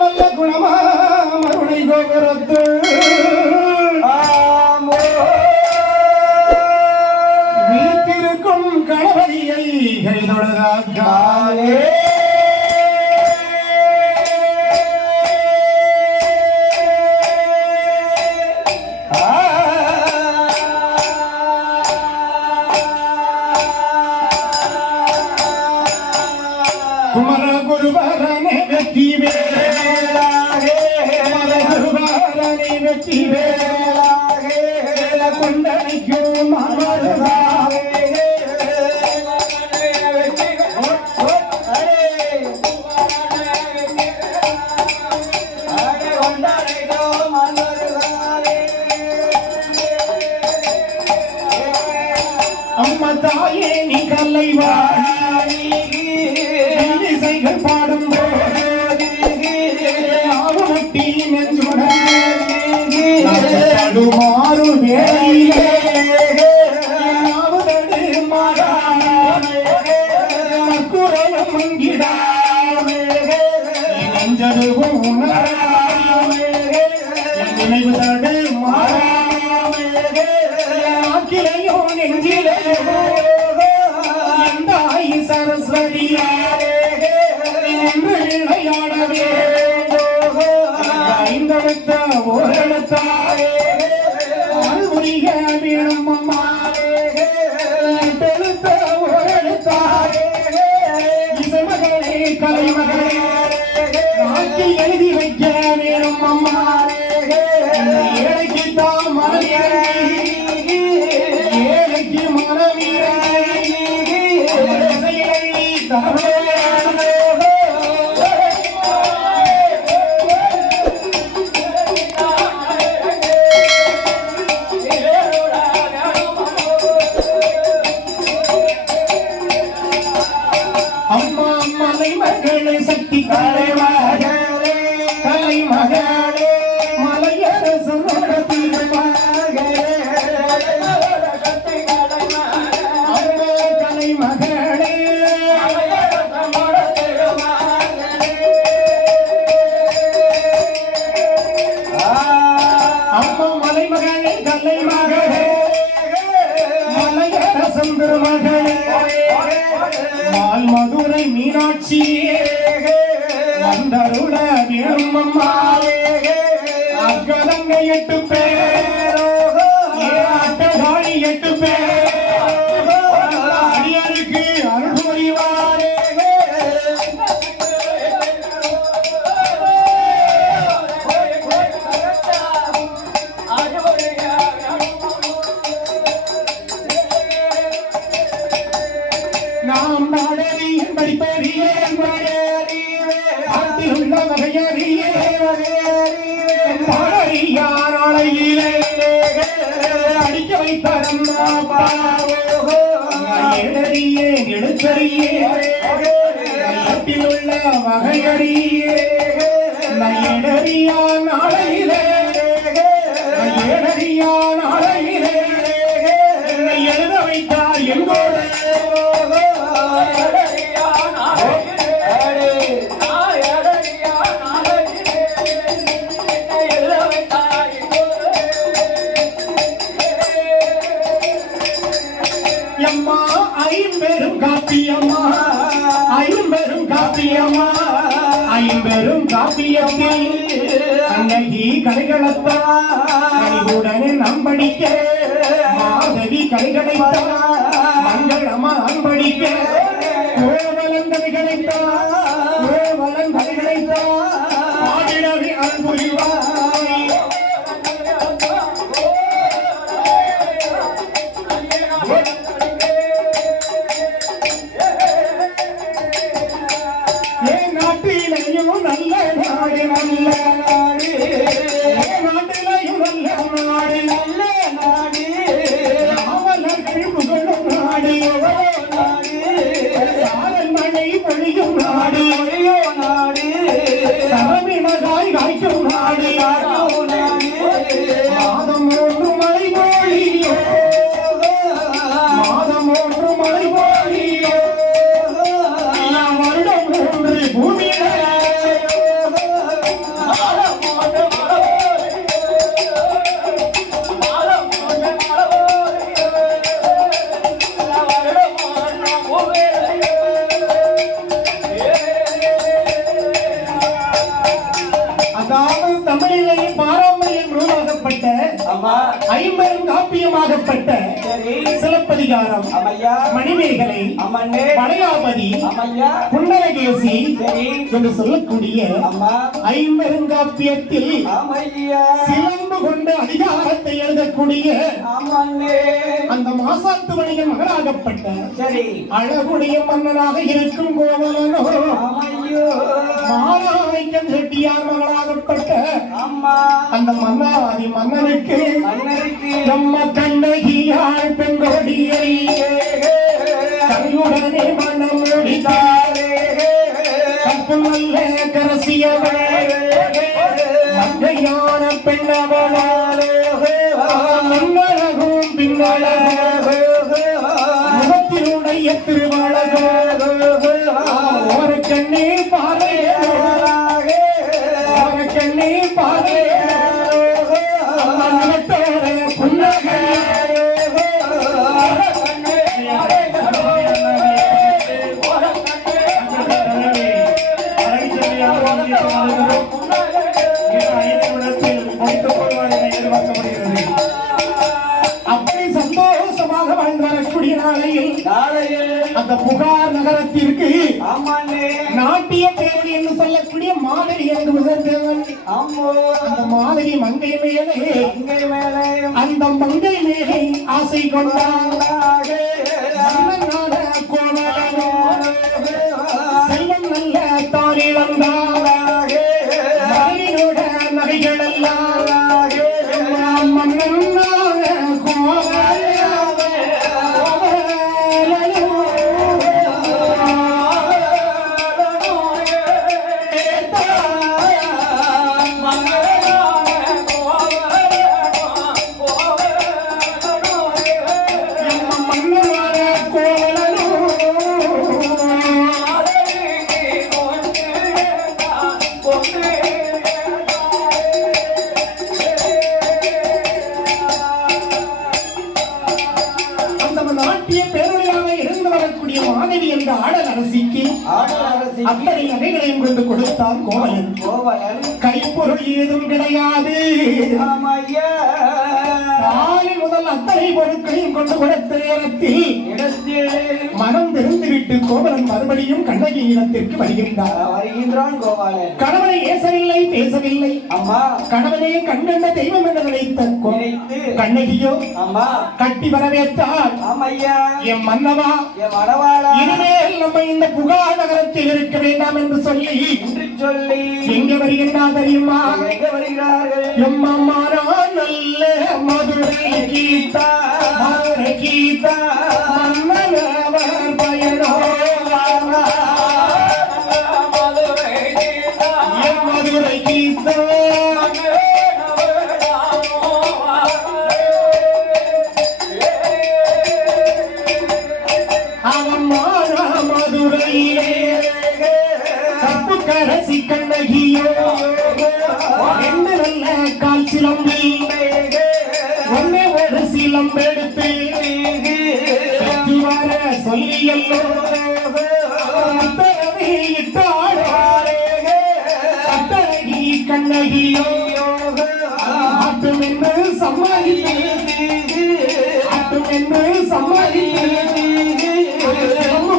நல்ல குணமா மருணை கோபுரத்து வீட்டிற்கும் கணவதியை கைதொழுதாக்காலே குமர குருவரனே வெற்றி வேலாகே குமர குருவரனே வெற்றி வேலாகே கொண்டனைக்கும் அமர்தாகே அம்மா தாயே நீ கல்லைவாணி இசைகள் பாடும் ஆவணட்டி நெஞ்சுடமாறு வேலையிலே ஆவதடு குரலம் மங்கிடாமே நெஞ்சடுவும் உணராமே நினைவு தடு மாறாமே ஆக்கிலையோ நெஞ்சிலையோ எந்தாய் சரஸ்வதியாரே விளையாடவே ஐந்தெழுத்த ஓரெழுத்தாரே அல்முறிக வீணும் அம்மாரே எட்டெழுத்த ஓரெழுத்தாரே இசைமகளே கலைமகளே நாட்டி எழுதி வைக்க வேணும் அம்மாரே ஏழைக்கு தான் மனமிறங்கி ஏழைக்கு மனமிறங்கி தமிழ் அம்மா மலை மகளே சக்தி கலைமகளே கலைமகளே மலையரசு நடத்திமகளே அம்மா கலைமகளே அம்மா மலைமகளே கலைமகளே மலையரசு திருமகளே மால் மதுரை மீனாட்சியே வந்தருள வேணும் அம்மாவே அக்கலங்க 8 பேரோ ஆட்டகாளி 8 பேரோ அடியாருக்கு அருள் புரிவாரே நாம் நாடறியன் படிப்பறியேன் ஆட்டிலுள்ள வகையறியே பாடறியார் ஆலையிலே அடிக்க வைத்தரம் ஏடறியேன் எழுத்தறியே ஆட்டிலுள்ள வகையறியே ஏடறியார் நாளையிலே ஏடறியார் நாளையிலே எழுத வைத்தார் எங்கோடு அம்மா ஐம்பெரும் காப்பியம்மா ஐம்பெரும் காப்பியம்மா ஐம்பெரும் காப்பியத்தில் அன்னைக்கு கலைகளத்தா கனிவுடனே நம்படிக்க மாதவி கலைகளைத்தா மங்களமா அன்படிக்க கோவலன் கலைகளைத்தா கோவலன் கலைகளைத்தா ஆடிடவே அன்புரிவாய் நாட்டிலையும் நல்ல நாடு நல்ல நாடு நாட்டிலையும் நல்ல நாடு நல்ல நாடு நாவலர்கள் புகழும் நாடு சாரல் மழை பொழியும் நாடு நாடு சரமிளகாய் காய்க்கும் நாடு மாதம் 3 மழை பொழியோ மாதம் 3 மழை பொழியோ வருடம் 3 பூமி தமிழிலே பாரம்பரிய நூலாகப்பட்ட ஆமா ஐம்பெரும் காப்பியமாகப்பட்ட சரி சிலப்பதிகாரம், ஆமையா மணிமேகலை, அம்மண்ணே வளையாபதி, ஆமையா குண்டலகேசி சரி என்று சொல்லக்கூடிய அம்மா ஐம்பெருங்காப்பியத்தில் ஆமையா சிலம்பு கொண்ட அதிகாரத்தை எழுதக்கூடிய அம்மண்ணே அந்த மாசாத்து வணிகன் மகனாகப்பட்ட சரி அழகுடைய மன்னனாக இருக்கும் கோவலனோ ஆமையோ மாலாவைக்கன் செட்டியார் மகளாகப்பட்ட அம்மா அந்த மன்னாதி மன்னனுக்கு மன்னருக்கு நம்ம கண்ணகியாள் பெண்கொடியை கையுடனே மனம் முடித்தாரே கப்பு நல்ல கரசியவள் மங்கையான பெண்ணவளாலே முன்னழகும் பின்னழகு முகத்தினுடைய திருவழகு ஒரு கண்ணே பாறையே ஒரு கண்ணே பாறையே மன்னத்தோட புன்னகை அப்படி சந்தோஷமாக வாழ்ந்து வரக்கூடிய நாளையில் அந்த புகார் நகரத்திற்கு ஆமாண்ணே நாட்டிய பேரடி என்று சொல்லக்கூடிய மாதிரி என்று உயர்ந்தவன் அம்மோ அந்த மாதிரி மங்கை மேலே அங்கே மேலே அந்த மங்கை மேலே ஆசை கொண்டான் மன்னனான கோவலனோ செல்வம் நல்ல தானிழந்தான் மகனோட நகைகள் எல்லாம் மன்னனான கோவலனோ அத்தனை நகைகளையும் கொண்டு கொடுத்தான் கோவலன். கைப்பொருள் ஏதும் கிடையாது. காலை முதல் அத்தனை பொருட்களையும் கொண்டு கொடுத்த நேரத்தில் மனம் தெரிந்துவிட்டு கோவலன் மறுபடியும் கண்ணகி இடத்திற்கு வருகின்றான். கணவனை ஏசவில்லை, பேசவில்லை. கணவனே கண்கண்ட தெய்வம் என்று நினைத்த கண்ணகியோ கட்டி வரவேற்றால், என் மன்னவா, இனிமேல் நம்ம இந்த புகார் நகரத்தில் இருக்க வேண்டாம் என்று சொல்லி எங்க வருகின்றார் தெரியுமா? எம்மம்மா நல்ல மதுரை கீதா, மதுரை கீதா, மன்னவர் பயனோ மதுரை கீதா. அவன் மாறா மதுரையிலே தப்பு கரசி கண்ணகியோ ரெண்டு நல்ல கால் சிலம்பி ஒன்னே ஒரு சிலம்பெடுத்து வர சொல்லியல்லோ கட்டழகி கண்ணகியோ ஆட்டும் என்று சம்மாதித்து, ஆட்டும் என்று சம்மாதித்து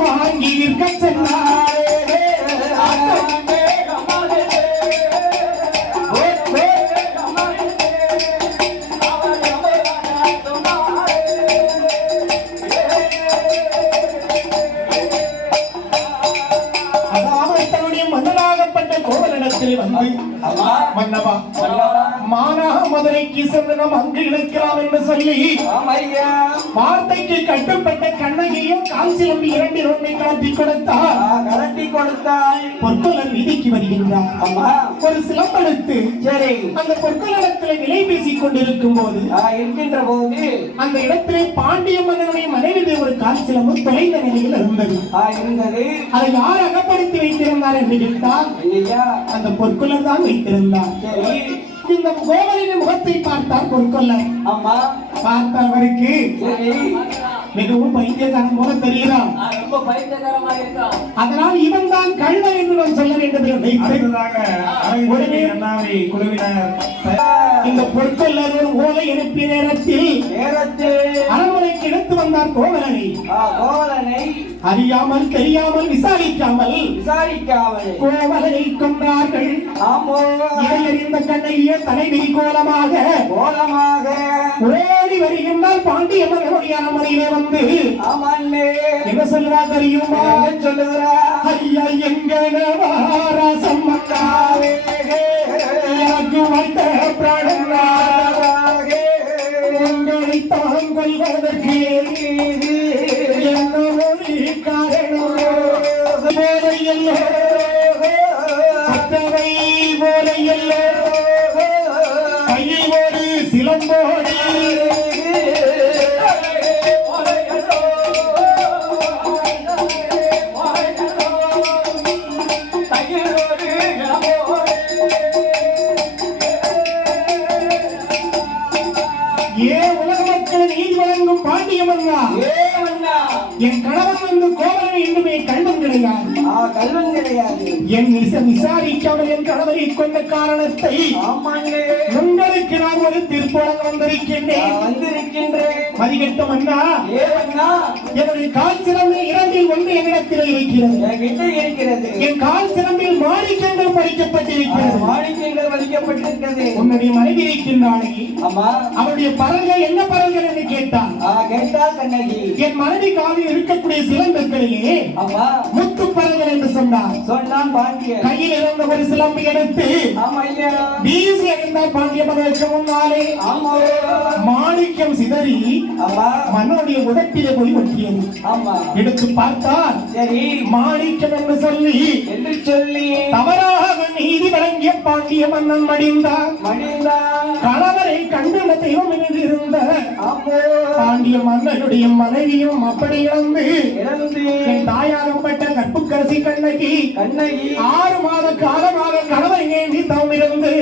வாங்கி இருக்க சென்றார். வந்து மன்னவா, மானா மதுரைக்கு சென்று நாம் அங்கு இணைக்கலாம் என்று சொல்லி வார்த்தைக்கு கட்டுப்பட்ட கண்ணகியும் கால் சிலம்பி இரண்டு ஒன்றை கலட்டி கொடுத்தார். பொற்கொலர் வீதிக்கு வருகின்றார். ஒரு சிலம்பெடுத்து அந்த பொற்கொலத்தில் விலை பேசிக் கொண்டிருக்கும் போது அந்த இடத்திலே பாண்டிய மன்னனுடைய மனைவி ஒரு கால் சிலம்பு தொலைந்த நிலையில் இருந்தது. அதை யார் அகப்படுத்தி வைத்திருந்தார் என்று கேட்டால் அந்த பொற்கொலர் தான் வைத்திருந்தார். இந்த கோவலின் முகத்தை பார்த்தார் பொற்கொல்லர். பார்த்தவருக்கு மிகவும் பைத்தியக்காரன் போல தெரிகிறான். ரொம்ப பைத்தியக்காரமா இருக்கான். அதனால் இவன் தான் கள்வன் என்று நான் சொல்ல வேண்டும் என்று நினைத்தேன். உடனே அண்ணாவை குழுவினர் இந்த பொற்கொல்லர் ஒரு ஓலை அனுப்பிய நேரத்தில் அரண்மனைக்கு எடுத்து வந்தார் கோவலனை. அறியாமல் தெரியாமல் விசாரிக்காமல் கோவலனை கொன்றார்கள். இறையறிந்த கண்ணையே தலைவிரி கோலமாக ஓடி வருகின்றால் பாண்டிய மகனுடைய அரண்மனையிலே வந்து என்ன சொல்லுவா தெரியுமா? ஐயா எங்க வாராசம் எனக்கு வைத்த பிராணனாக உங்களை தான் கொள்வதற்கு என்ன ஒரு காரணம் போலையல்லோ அத்தவை போலையல்லோ கையில் ஒரு சிலம்போடி என் கணவன் வந்து கோவலனை இன்னுமே கல்வன் கிடையாது. என் விசாரிக்காமல் என் கணவரை கொண்ட காரணத்தை உங்களுக்கு நான் ஒரு திருப்போலங்க வந்திருக்கின்றேன். மதிகட்டும் அண்ணா, என்னுடைய கால் சிலம்பில் இரண்டில் ஒன்று என்னிடத்தில் இருக்கிறது. என் கால் சிலம்பில் மாணிக்கங்கள் பதிக்கப்பட்டிருக்கிறது. உன்னுடைய மனைவி இருக்கின்றானே, அவருடைய பரல்கள் என்ன பரல்கள் என்று கேட்டான். என் மனைவி காலில் இருக்கக்கூடிய சிலம்புகளிலே முத்து பரல்கள் என்று சொன்னான். கையில் இருந்த ஒரு சிலம்பு எடுத்து வீசி எறிந்தார் பாண்டிய மகனுக்கு முன்னாலே. மாணிக்கம் சிதறி மன்னனுடைய உதட்டிலே போய் ஒட்டியது. எடுத்து பார்த்தால் மாணிக்கம் என்று சொல்லி தவறாக நீதி வழங்கிய பாண்டிய மன்னன் மடிந்தார். கணவரை கண்டு தெய்வம் என்று இருந்த பாண்டிய மன்னனுடைய மனைவியும் அப்படி இழந்து என் தாயாகப்பட்ட கற்புக்கரசி கண்ணகி 6 மாத காலமாக கணவரை ஏந்தி தவம் இருந்து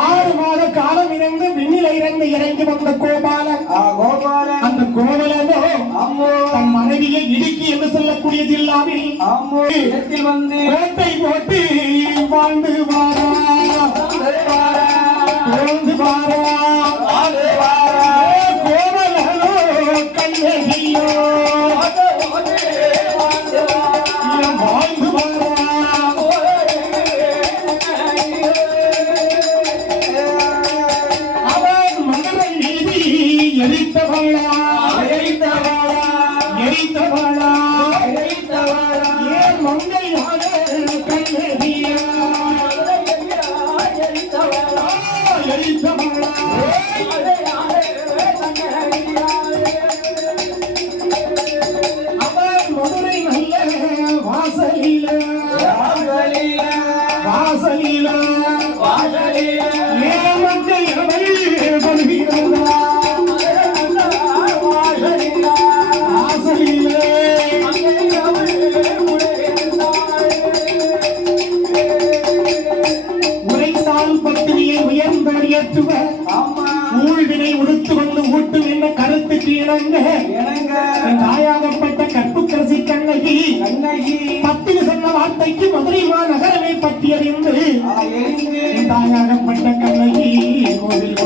6 மாத காலம் இருந்து விண்ணில இறந்து இறங்கி வந்த கோபாலன். அந்த கோபாலனோ தன் மனைவியை இடுக்கி என்று சொல்லக்கூடிய ஜில்லாவில் வந்து கோட்டை போட்டு வாழ்ந்து வாரா கோவலனோ கண்ணகியோ வாழ்ந்து வாரா. அவன் மகனை நீதி எரித்தவளா ஏன் மங்கையாக கண்ணகியா அவன் மதுரை நல்ல வாசலில ஏன் மங்கை அவள் கொள்கிறாளா உரைசால் பத்தினியை உயர்ந்தறியற்றுவர் ஊழ்வினை உடுத்து கொண்டு ஊட்டும் என்ன கருத்துக்கு இணங்க தாயாகப்பட்ட கற்புக்கரசி கண்ணகி பத்தினி சொன்ன வார்த்தைக்கு மதுரை மாநகரமே பற்றியறிந்து தாயாகப்பட்ட கண்ணகி கோவில்